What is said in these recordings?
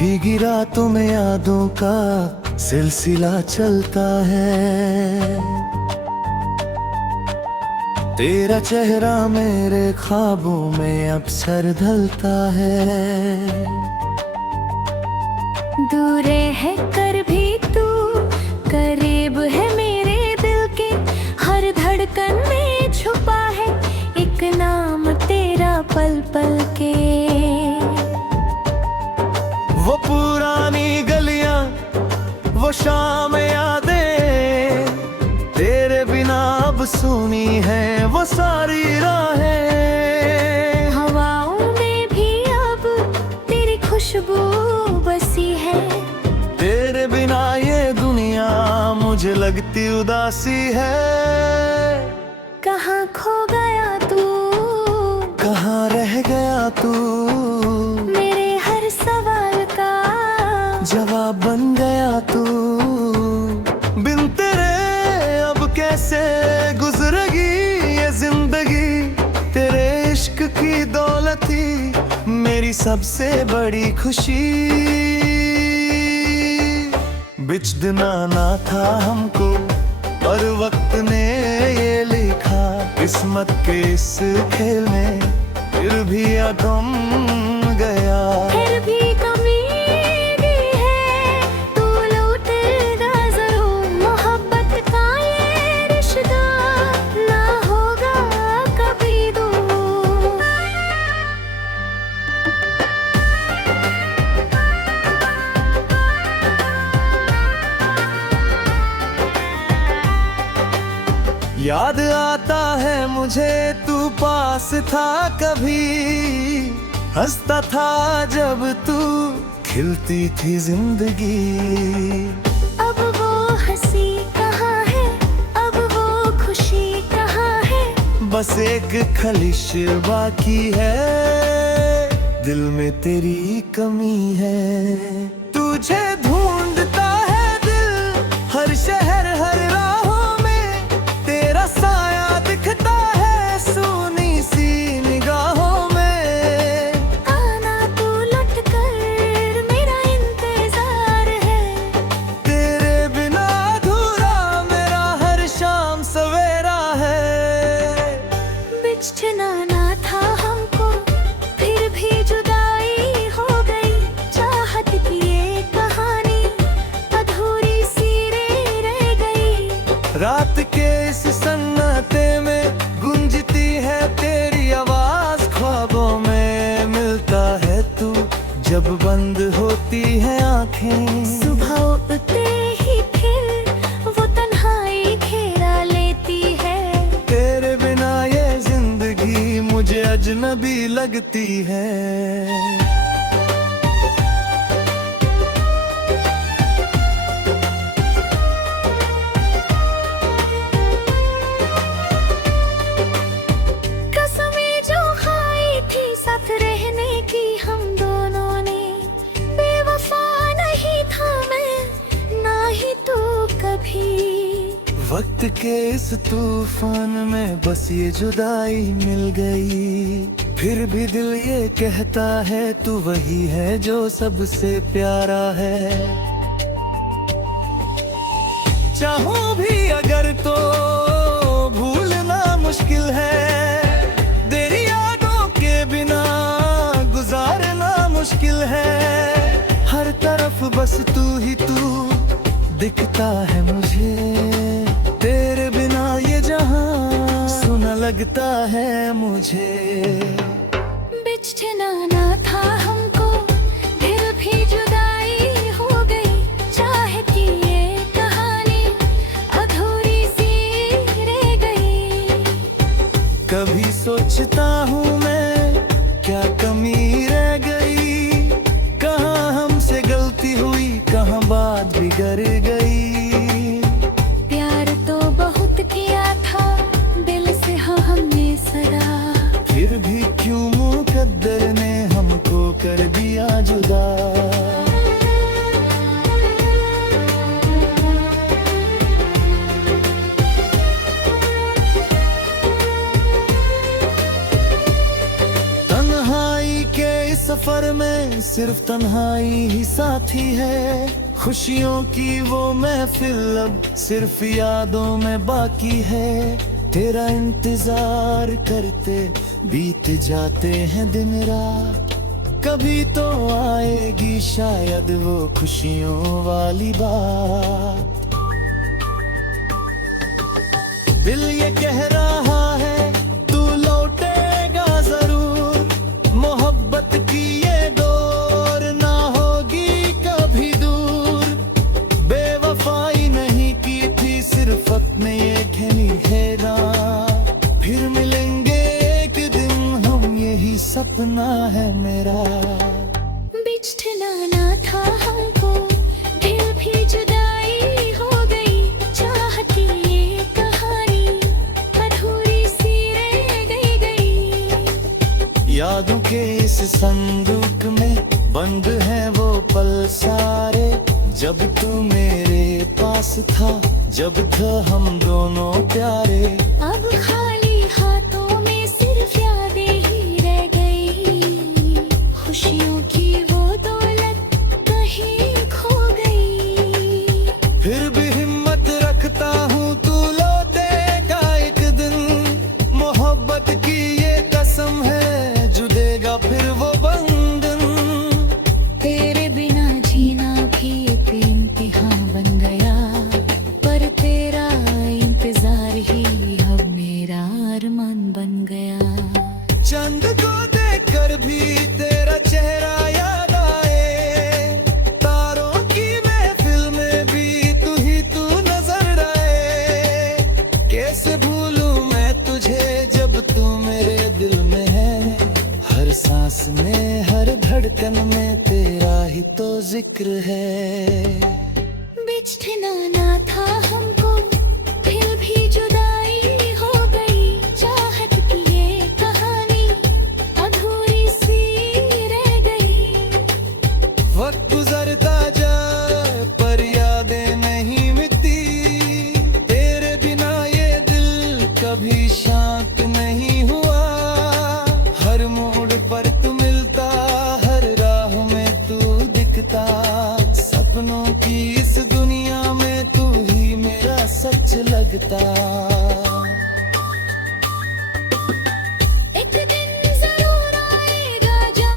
भीगी रातों में यादों का सिलसिला चलता है। तेरा चेहरा मेरे ख्वाबों में अब सर ढलता है। दूर है कर भी तू, करीब है मेरे दिल के, हर धड़कन में छुपा है एक नाम तेरा पल पल के। वो पुरानी गलियां, वो शाम यादें, तेरे बिना अब सुनी है वो सारी राहें। हवाओं में भी अब तेरी खुशबू बसी है। तेरे बिना ये दुनिया मुझे लगती उदासी है। कहाँ खो गया तू, कहाँ रह गया तू, मेरे हर सवाल का जवाब बन गया तू। बिन तेरे अब कैसे गुजरेगी ये जिंदगी। तेरे इश्क की दौलत ही मेरी सबसे बड़ी खुशी। बिछड़ना ना था हमको पर वक्त ने ये लिखा, किस्मत के इस खेल में फिर भी थम गया। फिर भी कमी भी है, तू लौटेगा जरूर। मोहब्बत का ये रिश्ता ना होगा कभी दूर। याद आता है मुझे तू पास था कभी, हंसता था जब तू खिलती थी जिंदगी। अब वो हंसी कहाँ है, अब वो खुशी कहाँ है। बस एक खलिश बाकी है, दिल में तेरी कमी है। तुझे ढूंढता है दिल हर शहर हर राहों में, तेरा साया दिखता है सूनी सी निगाहों में। आना तू लौट कर, मेरा इंतजार है। तेरे बिना अधूरा मेरा हर शाम सवेरा है। बिछड़ना ना था हमको फिर भी जुदाई हो गई। चाहत की ये कहानी अधूरी सी रह गई। रात के इस सन्नाटे में गूंजती है तेरी आवाज, ख्वाबों में मिलता है तू जब बंद होती है आंखें। सुबह उठते ही फिर वो तन्हाई घेरा लेती है। तेरे बिना ये जिंदगी मुझे अजनबी लगती है। कसमें जो खाई थी साथ रहने की हम दोनों ने, बेवफा नहीं था मैं ना ही तू कभी। वक्त के इस तूफान में बस ये जुदाई मिल गई। फिर भी दिल ये कहता है तू वही है जो सबसे प्यारा है। चाहूं भी अगर तो भूलना मुश्किल है, तेरी यादों के बिना गुजारना मुश्किल है। हर तरफ बस तू ही तू दिखता है मुझे, तेरे बिना ये जहां सुना लगता है मुझे। बिछड़ना ना था हमको फिर भी जुदाई हो गई। चाहे कि ये कहानी अधूरी सी रह गई। कभी सोचता हूँ मैं क्या कमी रह गई, कहाँ हमसे गलती हुई, कहाँ बात बिगड़ गई। प्यार तो बहुत किया था दिल से हाँ हमने सदा, फिर भी क्यों मुकद्दर ने हमको कर दिया जुदा। तन्हाई के इस सफर में सिर्फ तन्हाई ही साथी है, खुशियों की वो महफिल अब सिर्फ यादों में बाकी है। तेरा इंतजार करते बीत जाते हैं दिन रात, कभी तो आएगी शायद वो खुशियों वाली बात। दिल ये कह रहा है तू लौटेगा जरूर, मोहब्बत की ये डोर ना होगी कभी दूर। बेवफाई नहीं की थी सिर्फ अपने ये कहनी है, फिर मिलेंगे एक दिन हम यही सपना है मेरा। बिछड़ना ना था हमको, दिल भी जुदाई हो गई, चाहती ये कहानी अधूरी सी रह गई। यादों के इस संदूक में बंद है वो पल सारे, जब तू मेरे पास था, जब थे हम दोनों प्यारे। अब खाली हाथों में सिर्फ यादें ही रह गई, खुशियों की वो दौलत कहीं खो गई। फिर भी हिम्मत रखता हूँ तू लौटेगा एक दिन, मोहब्बत की ये कसम है जुड़ेगा फिर वो बंधन। तेरे बिना जीना भी एक इम्तिहान बन गया, पर तेरा इंतजार ही अब मेरा अरमान बन गया। चंद को देखकर भी तेरा चेहरा याद आए, तारों की महफिल में भी तू नजर आए। कैसे भूलूं मैं तुझे जब तू मेरे दिल में है, हर सांस में हर धड़कन में तेरा ही तो जिक्र है। बिछड़ना ना था हमको, दिल भी जुदाई हो गई, चाहत की ये कहानी अधूरी सी रह गई। वक्त गुजरता जाए पर यादें नहीं मिटती, तेरे बिना ये दिल कभी शांत नहीं हुआ। हर मोड़ पर तू मिलता, हर राह में तू दिखता, सपनों की इस दुनिया में तू ही मेरा सच लगता। एक दिन जरूर आएगा जब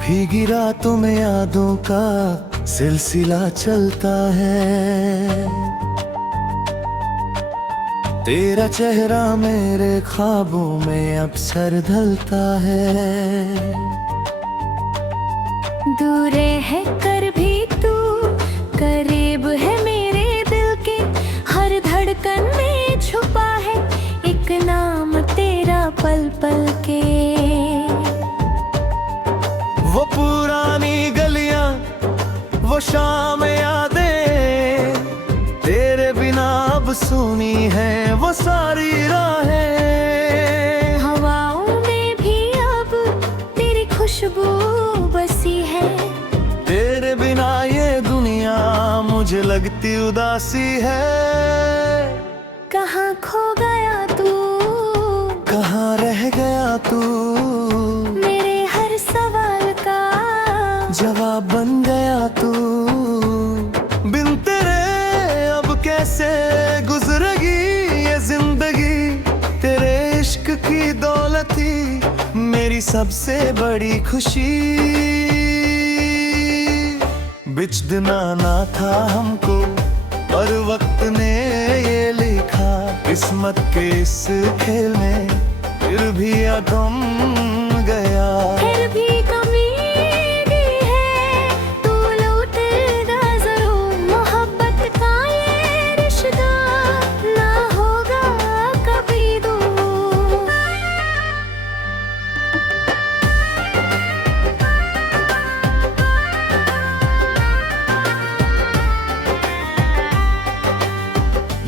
भीगी रातों में यादों का सिलसिला चलता है, तेरा चेहरा मेरे ख्वाबों में अक्सर ढलता है। दूर है कर भी तू, करीब है मेरे दिल के, हर धड़कन में छुपा है एक नाम तेरा पल पल के। वो पुरानी गलियां, वो शाम यादें, तेरे बिना अब सुनी है वो सारी राहें। हवाओं में भी अब तेरी खुशबू बसी है, तेरे बिना ये दुनिया मुझे लगती उदासी है। कहाँ खो गया तू, कहाँ रह गया तू, मेरे हर सवाल का जवाब बन गया तू। बिन तेरे अब कैसे गुजरेगी ये जिंदगी, तेरे इश्क की दौलत ही मेरी सबसे बड़ी खुशी। बिछड़ना ना था हमको पर वक्त ने ये लिखा, किस्मत के इस खेल में फिर भी थम गया। फिर भी कमी भी है, तू लौटेगा जरूर, मोहब्बत का ये रिश्ता ना होगा कभी दूर।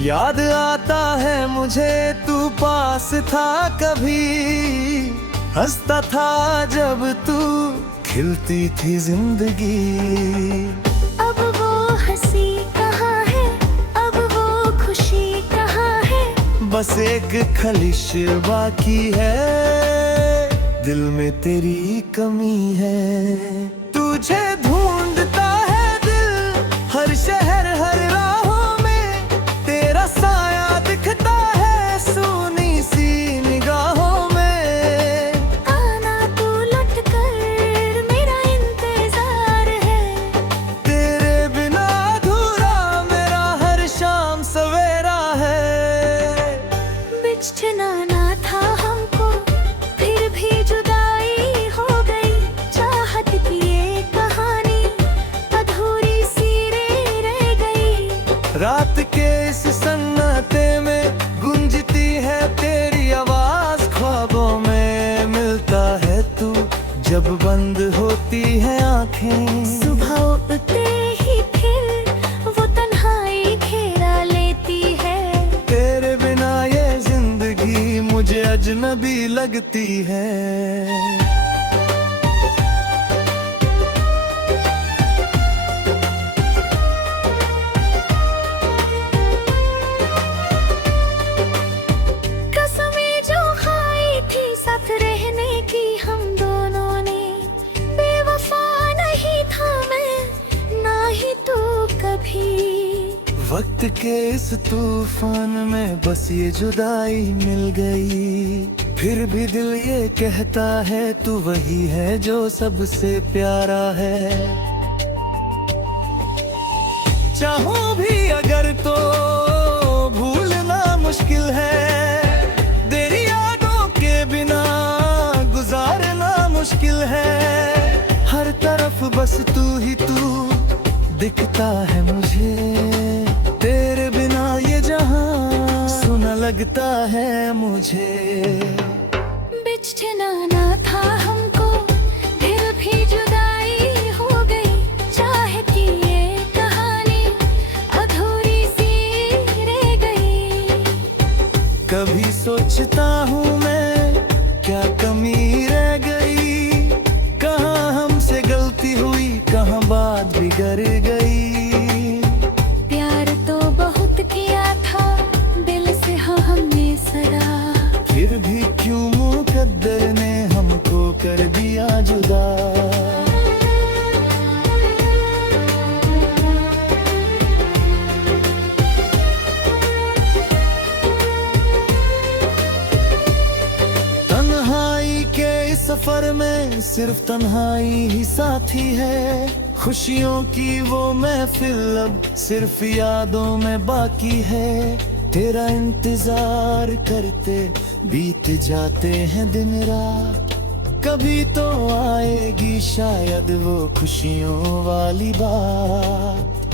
याद आता है मुझे तू पास था कभी, हंसता था जब तू खिलती थी जिंदगी। अब वो हंसी कहाँ है, अब वो खुशी कहाँ है। बस एक खलिश बाकी है, दिल में तेरी कमी है। तुझे ढूंढता है दिल हर शहर हर राहों में, तेरा साया दिखता है सूनी सी निगाहों में। आना तू लौट कर, मेरा इंतजार है। तेरे बिना अधूरा मेरा हर शाम सवेरा है। बिछना ना था हमको, फिर भी जुदाई हो गई। चाहत की ये कहानी अधूरी सी रह गई। रात के इस सन्नाटे में गूंजती है तेरी आवाज, ख्वाबों में मिलता है तू जब बंद होती है आंखें। सुबह उठते ही फिर वो तन्हाई घेरा लेती है। तेरे बिना ये जिंदगी मुझे अजनबी लगती है। कसमें जो खाई थी साथ रहने की हम दोनों ने, बेवफा नहीं था मैं ना ही तू कभी। वक्त के इस तूफान में बस ये जुदाई मिल गई। फिर भी दिल ये कहता है तू वही है जो सबसे प्यारा है। चाहूं भी अगर तो भूलना मुश्किल है, तेरी यादों के बिना गुजारना मुश्किल है। हर तरफ बस तू ही तू दिखता है मुझे, तेरे बिना ये जहां सुना लगता है मुझे। बिछना ना था हमको, फिर भी जुदाई हो गई। चाहे कि ये कहानी अधूरी सी रह गई। कभी सोचता हूँ मैं क्या कमी रह गई, कहाँ हमसे गलती हुई, कहाँ बात बिगड़ गई। प्यार तो बहुत किया था दिल से, हाँ हमने सदा। फिर भी क्यों मुकद्दर ने हमको कर दिया जुदा। तन्हाई के इस सफर में सिर्फ तन्हाई ही साथी है। खुशियों की वो महफिल अब सिर्फ यादों में बाकी है। तेरा इंतजार करते बीत जाते हैं दिन रात, कभी तो आएगी शायद वो खुशियों वाली बात।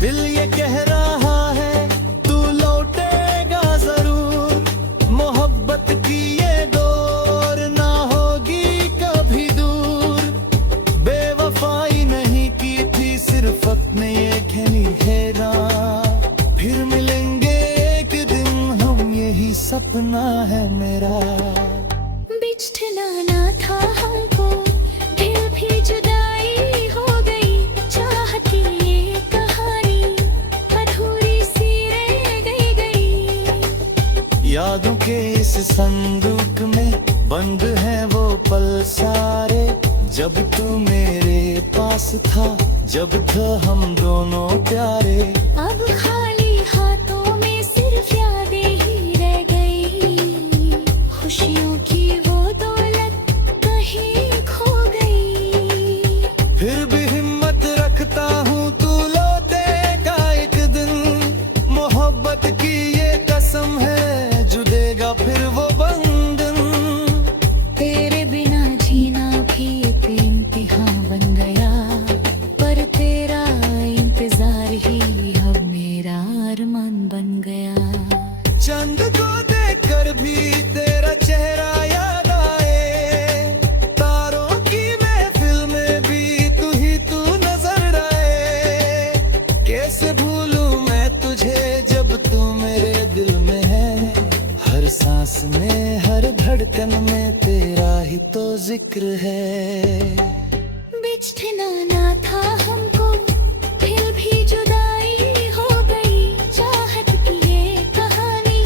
दिल ये कह रहा है तू लौटेगा जरूर, मोहब्बत की ये दौर ना होगी कभी दूर। बेवफाई नहीं की थी सिर्फ अपने ये घनी घेरा, फिर मिलेंगे एक दिन हम यही सपना है मेरा। बिछना ना था हमको, फिर भी जुदाई हो गई। चाहती ये कहानी अधूरी सी रह गई। यादों के इस संदूक में बंद है वो पल सारे, जब तू मेरे पास था, जब थे हम दोनों प्यारे। अब खाली हाथों में सिर्फ यादें ही रह गई। खुशियों की वो दौलत कहीं खो गई। फिर भी हिम्मत रखता हूँ तू लौटेगा एक दिन, मोहब्बत की ये कसम है जुड़ेगा फिर वो बंधन। तेरे बिना जीना भी एक इम्तिहान बन गया, पर तेरा इंतजार ही अब मेरा अरमान। सांस में हर धड़कन में तेरा ही तो जिक्र है। बिछड़ना ना था हमको फिर भी जुदाई हो गई, चाहत की ये कहानी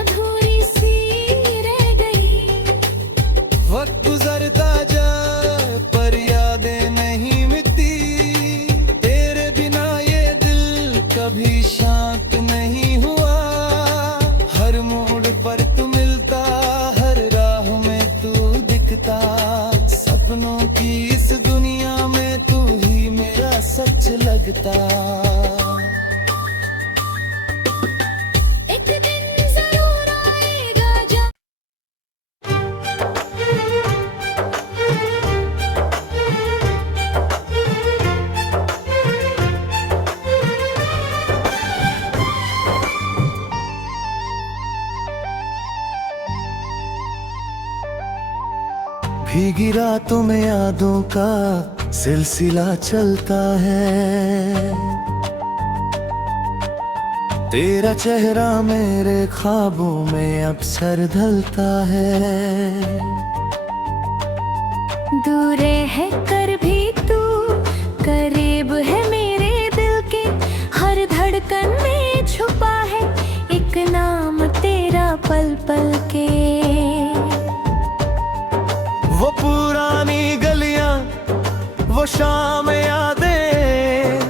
अधूरी सी रह गई। वक्त गुजरता जाए पर यादें नहीं मिटती, तेरे बिना ये दिल कभी शांत नहीं हुआ। हर मोड़ पर तू मिलता, हर राह में तू दिखता, सपनों की इस दुनिया में तू ही मेरा सच लगता। एक दिन जरूर आएगा जब भीगी रातों में यादों का सिलसिला चलता है, तेरा चेहरा मेरे ख्वाबों में अक्सर ढलता है। दूर है कर भी तू, करीब है मेरे दिल के, हर धड़कन में छुपा है एक नाम तेरा पल पल के। वो पुरानी गलियां, वो शाम यादें,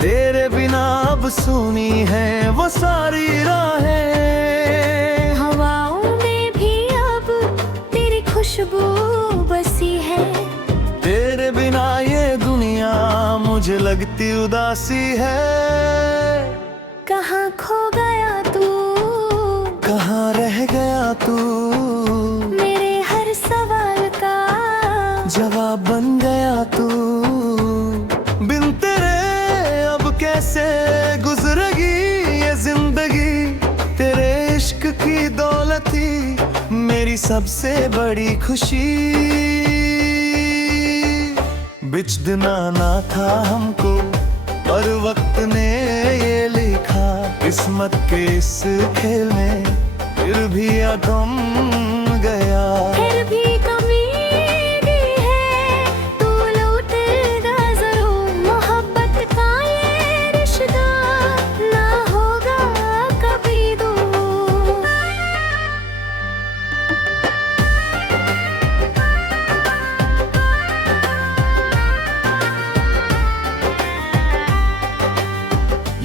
तेरे बिना अब सुनी है वो सारी राहें। हवाओं में भी अब तेरी खुशबू बसी है, तेरे बिना ये दुनिया मुझे लगती उदासी है। कहाँ खो गया तू, कहाँ रह गया तू, मेरे हर सवाल का जवाब बन गया तू। बिन तेरे अब कैसे गुजरेगी ये जिंदगी, तेरे इश्क की दौलत ही मेरी सबसे बड़ी खुशी। बिछड़ना ना था हमको पर वक्त ने ये लिखा, किस्मत के इस खेल में फिर भी थम गया। फिर भी कमी भी है, तू लौटेगा जरूर, मोहब्बत का ये रिश्ता ना होगा कभी दूर।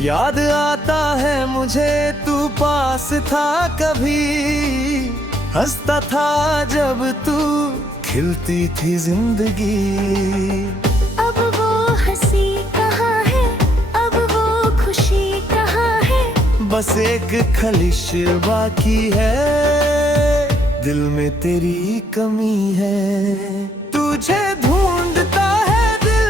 याद आता है मुझे तू पास था कभी, हंसता था जब तू खिलती थी जिंदगी। अब वो हंसी कहाँ है, अब वो खुशी कहाँ है, बस एक खलिश बाकी है, दिल में तेरी कमी है। तुझे ढूंढता है दिल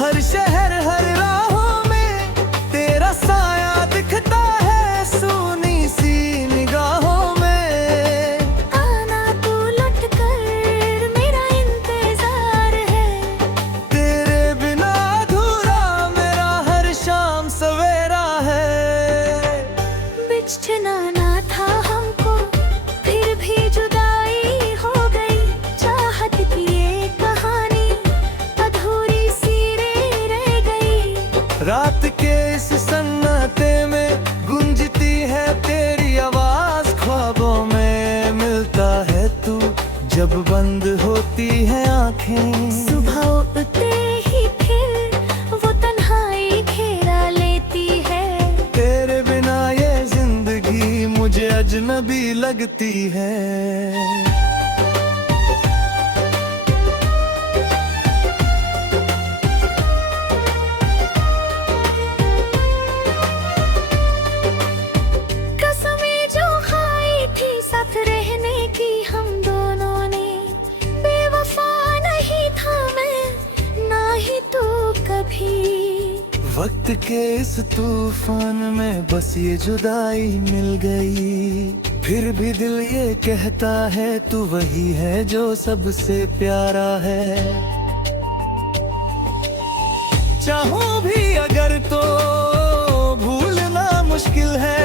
हर शहर हर राहों में, तेरा साया दिखता है सूनी सी निगाहों में। आना तू लौट कर मेरा इंतजार है, तेरे बिना अधूरा मेरा हर शाम सवेरा है। बिछड़ना ना था हमको फिर भी जुदाई हो गई, चाहत की ये कहानी अधूरी सी रह गई। रात के इस सन्नाटे में गूंजती है तेरी आवाज, ख्वाबों में मिलता है तू जब बंद होती है आंखें। सुबह उठते ही फिर वो तन्हाई घेरा लेती है, तेरे बिना ये जिंदगी मुझे अजनबी लगती है। कसमें जो खाई थी साथ रहने की हम दोनों ने, बेवफा नहीं था मैं ना ही तू कभी। वक्त के इस तूफान में बस ये जुदाई मिल गई, फिर भी दिल ये कहता है तू वही है जो सबसे प्यारा है। चाहूं भी अगर तो भूलना मुश्किल है,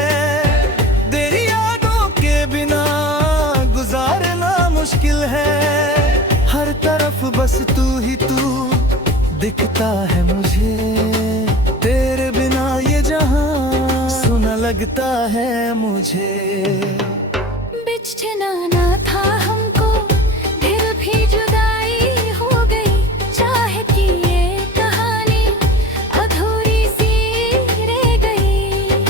तेरी यादों के बिना मुश्किल है। हर तरफ बस तू ही तू दिखता है मुझे। तेरे बिना ये जहां सुना लगता है मुझे। बिछना ना था हमको, दिल भी जुदाई हो गई। चाहे कि ये कहानी अधूरी सी रह गई।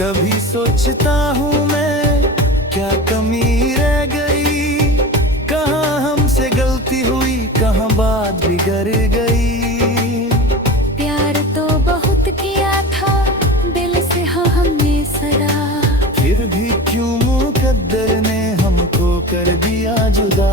कभी सोचता हूँ मैं क्या कमी रह गई, कहाँ हमसे गलती हुई, कहाँ बात बिगड़ गई। प्यार तो बहुत किया था दिल से, हाँ हमने सरा। फिर भी क्यों मुकद्दर ने हमको कर दिया जुदा।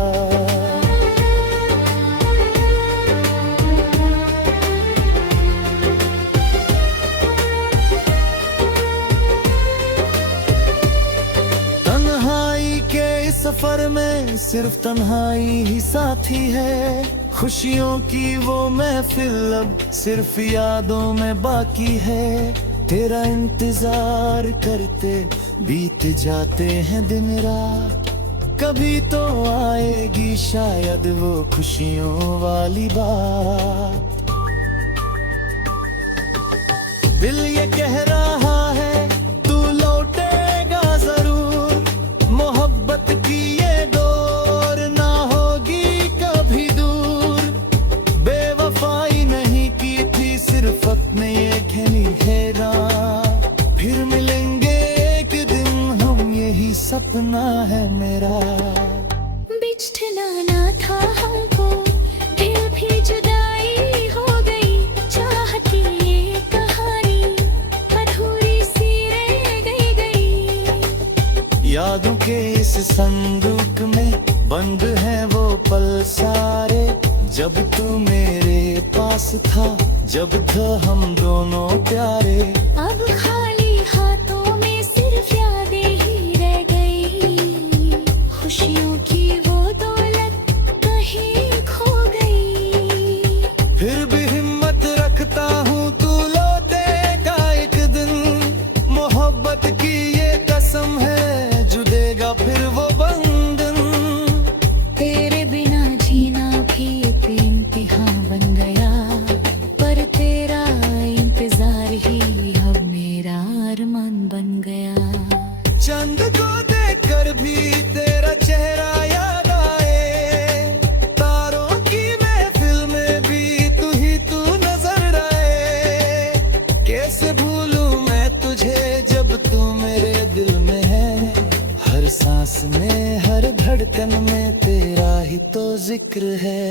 तन्हाई के इस सफर में सिर्फ तन्हाई ही साथी है। खुशियों की वो महफिल अब सिर्फ यादों में बाकी है। तेरा इंतजार करते बीत जाते हैं दिन रात। कभी तो आएगी शायद वो खुशियों वाली बात। दिल ये कह रहा है तू लौटेगा जरूर। मोहब्बत की ये डोर ना होगी कभी दूर। बेवफाई नहीं की थी, सिर्फ अपने ये खेली हेरा। फिर मिलेंगे एक दिन हम, यही सपना है मेरा। बिछना ना था हमको, दिल भी जुदाई हो गई। चाहत की ये कहानी अधूरी सी रह गई। यादों के इस संदूक में बंद है वो पल सारे। जब तू मेरे पास था, जब थे हम दोनों प्यारे। अब खाली हाथों में सिर्फ यादें ही रह गई। खुशियों की वो दौलत कहीं खो गई। फिर भी हिम्मत रखता हूँ तू लौटेगा एक दिन। मोहब्बत की ये कसम है, जुड़ेगा फिर वो बंधन। तेरे बिना जीना भी एक इम्तिहान बन गया। पर तेरा इंतजार ही अब मेरा अरमान बन गया। चंद को देखकर भी तेरा चेहरा याद आए। तारों की महफिल में भी तू नजर आए। कैसे भूलूं मैं तुझे जब तू मेरे दिल में है। हर सांस में हर धड़कन में तेरा ही तो जिक्र है।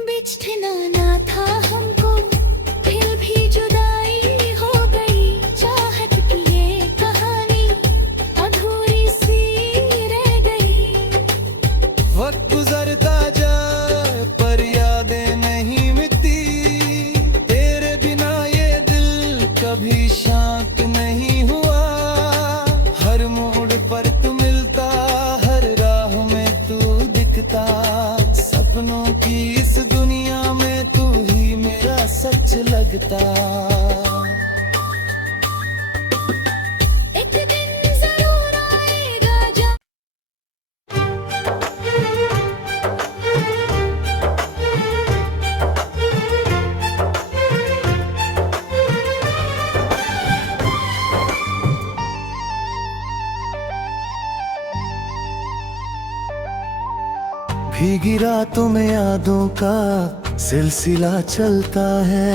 बिछना ना था हमको, दिल भी जुदाई हो गई। चाहत की ये कहानी अधूरी सी रह गई। वक्त गुजरता जाए पर यादें नहीं मिटती। तेरे बिना ये दिल कभी शांत नहीं हुआ। हर मोड़ पर तू मिलता, हर राह में तू दिखता। सपनों की इस दुनिया में तू ही मेरा सच लगता। एक दिन जरूर आएगा जब भीगी रातों में यादों का सिलसिला चलता है।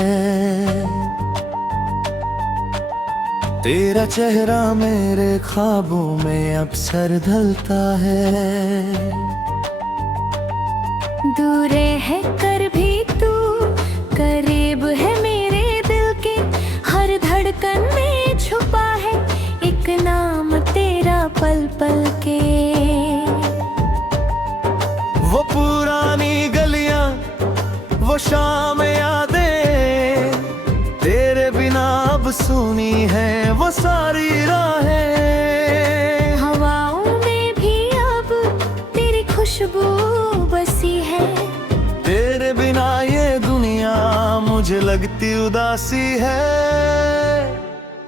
तेरा चेहरा मेरे ख्वाबों में अक्सर ढलता है। दूर है कर भी तू, करीब है मेरे दिल के। हर धड़कन में छुपा है एक नाम तेरा पल पल के। वो पुरानी गलियां, वो शाम यादें, तेरे बिना अब सुनी है वो सारी राहें। हवाओं में भी अब तेरी खुशबू बसी है। तेरे बिना ये दुनिया मुझे लगती उदासी है।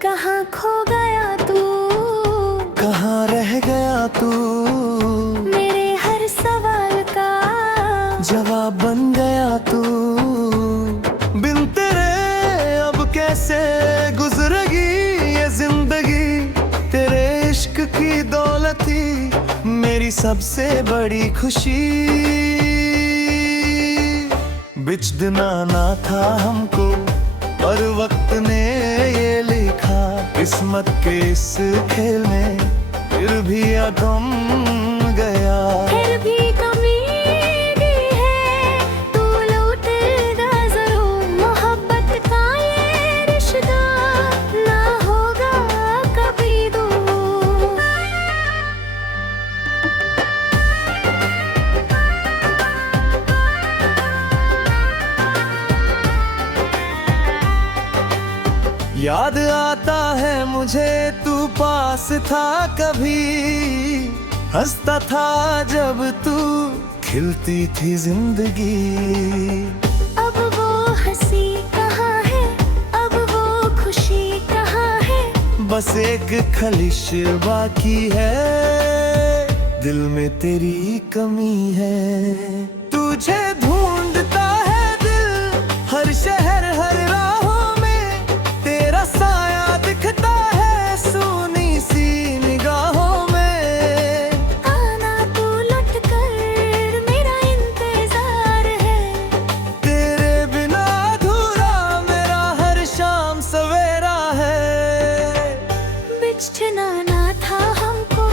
कहाँ खो गया तू, कहाँ रह गया तू, मेरे जवाब बन गया तू। बिन तेरे अब कैसे गुजरेगी ये जिंदगी, तेरे इश्क की दौलत ही मेरी सबसे बड़ी खुशी। बिच दिना ना था हमको पर वक्त ने ये लिखा, किस्मत के इस खेल में फिर भी अगम गया। फिर भी कमी भी है, तू लौटेगा जरूर, मोहब्बत का ये रिश्ता ना होगा कभी दूर। याद आता है मुझे तू पास था कभी, हंसता था जब तू खिलती थी जिंदगी। अब वो हंसी कहाँ है, अब वो खुशी कहाँ है, बस एक खलिश बाकी है, दिल में तेरी कमी है। तुझे ढूंढता है दिल हर शहर हर राहों में, तेरा साया दिखता है सूनी सी निगाहों में। आना तू लौट कर मेरा इंतजार है, तेरे बिना अधूरा मेरा हर शाम सवेरा है। बिछना ना था हमको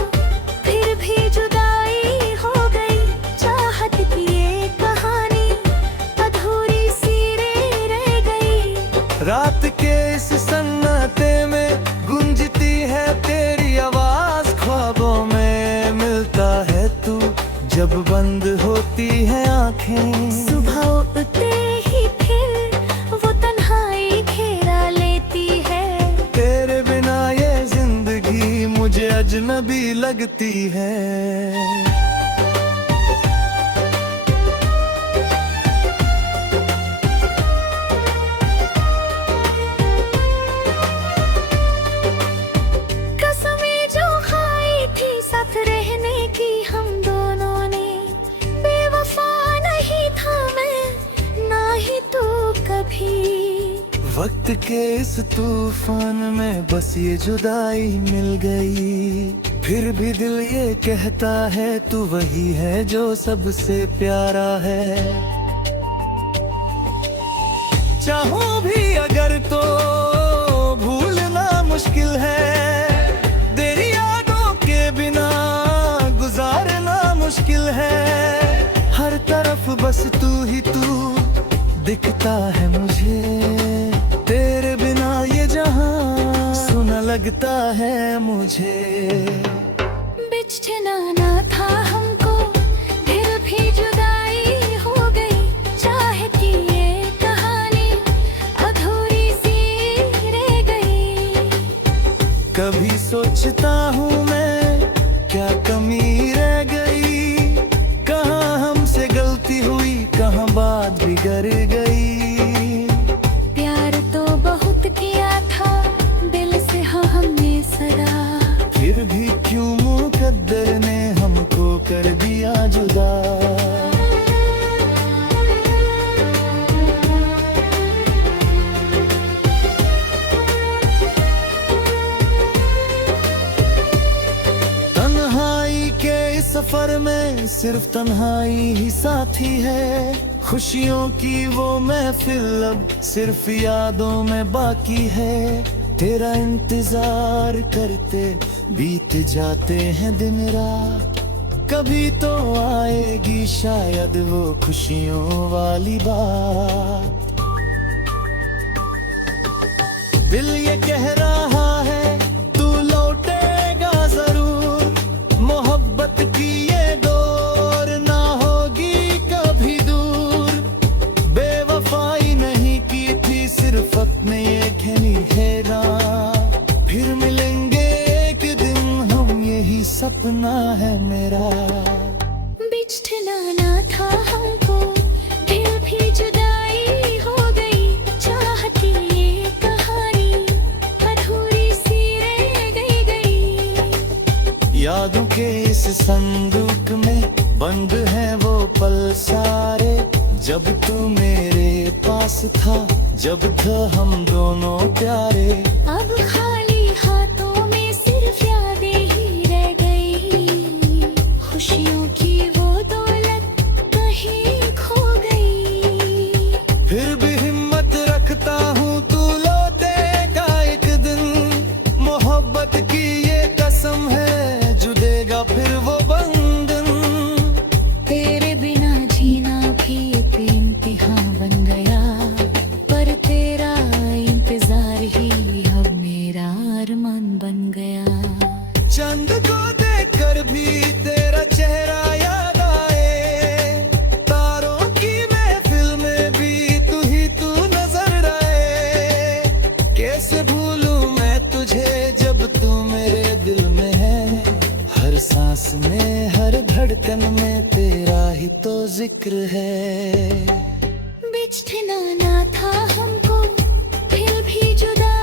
फिर भी जुदाई हो गई, चाहत की ये कहानी अधूरी सी रह गई। रात के इस सन्नाटे में गूंजती है तेरी आवाज, ख्वाबों में मिलता है तू जब बंद होती है आंखें। सुबह उठते ही फिर वो तन्हाई घेरा लेती है, तेरे बिना ये जिंदगी मुझे अजनबी लगती है। कसमें जो खाई थी साथ रहने की हम दोनों ने, बेवफा नहीं था मैं ना ही तू कभी। वक्त के इस तूफान में बस ये जुदाई मिल गई, फिर भी दिल ये कहता है तू वही है जो सबसे प्यारा है। चाहूं भी अगर तो भूलना मुश्किल है, तेरी यादों के बिना गुजारना मुश्किल है। हर तरफ बस तू ही तू दिखता है मुझे, तेरे बिना ये जहां सुना लगता है मुझे। बिछना ना था हमको फिर भी जुदाई हो गई, चाहे कि ये कहानी अधूरी सी रह गई। कभी सोचता हूँ मैं क्या कमी रह गई, कहाँ हमसे गलती हुई, कहाँ बात बिगड़ गई। प्यार तो बहुत किया था दिल से हाँ हमने सदा, फिर भी क्यों मुकद्दर ने हमको कर दिया जुदा। तन्हाई के इस सफर में सिर्फ तन्हाई ही साथी है, खुशियों की वो महफिल अब सिर्फ यादों में बाकी है। तेरा इंतजार करते बीत जाते हैं दिन रात, कभी तो आएगी शायद वो खुशियों वाली बात। दिल ये कह रहा है तू लौटेगा जरूर, मोहब्बत की ये डोर ना होगी कभी दूर। बेवफाई नहीं की थी सिर्फ अपने ये घनी हेरा, फिर मिलेंगे एक दिन हम यही सपना है मेरा। बिछना ना था हमको फिर भी जुदाई हो गई, चाहती ये कहानी अधूरी सी रह गई। यादों के इस संदूक में बंद है वो पल सारे, जब तू मेरे पास था, जब थे हम दोनों प्यारे। अब खाली हाथों में सिर्फ यादें ही रह गई, खुशियों की वो दौलत कहीं खो गई। फिर भी हिम्मत रखता हूँ तू लौटेगा एक दिन, मोहब्बत की ये कसम है जुड़ेगा फिर वो बंधन। तेरे बिना जीना भी एक इम्तिहान बन गया, पर तेरा इंतजार ही अब मेरा अरमान बन गया। चंद को देखकर भी तेरा चेहरा याद आए, तारों की महफिल में भी तू नजर आए। कैसे भूलूं मैं तुझे जब तू मेरे दिल में है, हर सांस में हर धड़कन में तेरा ही तो जिक्र है। बिछड़ना ना था हमको, फिर भी जुदा